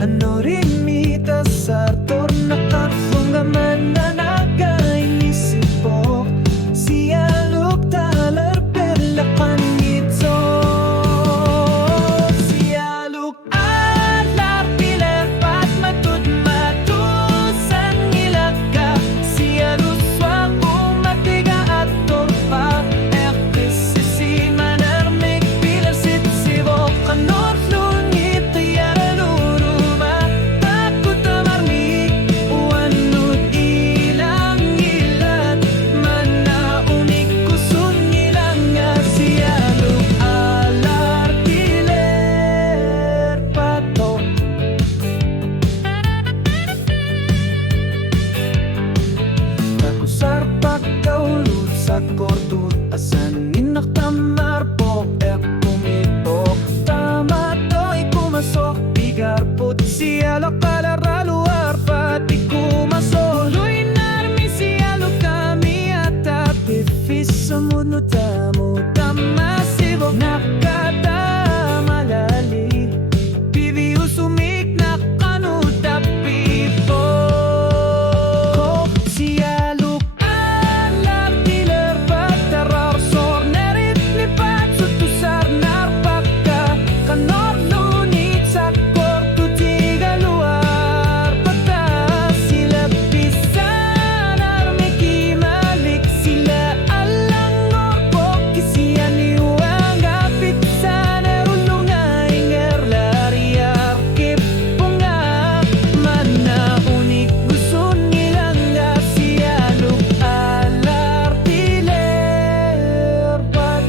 Ano rin mita sa tornatar Pungaman na nagainisipok Siya luktalar pelakan ito Siya lukalar pilepat matud matusan ilaka Siya luswang umatiga at turpa Ekisisi manarmig pilar sitsibok Kanor lungit yaraluruma Takot amarmig Uwanod ilang ilan Manaunik kusun ilang nga Siya lukalar piler pato Takusar pagkaulod sa kortut Asan ninaktamar po pumito Tama to'y kumasok Bigar put siya lokalara luar pati kumasok Luy narmi siya kami at atifis Sumunod tamo tamasibok Nakatamalali Pibiu sumik na kanutapipo Siya lukalar diler patarar Sor nerit lipat sutusar narpaka Kanor lunit sa korto tiga luar Pata sila pisan armeki malik Sila alang ngorpok kisian iwang gapit sa nerulungay ngerlariar kipunga Manaunik gusto nilang nga siya lukalar tiler pat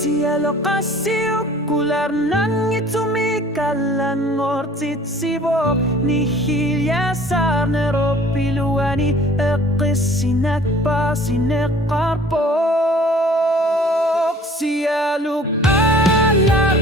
Siya lokasiyok Kular nang itumikalan ngortit sibok Ni hilyasar nero piluani Ekisinak pa sinekarpok Siya lukalar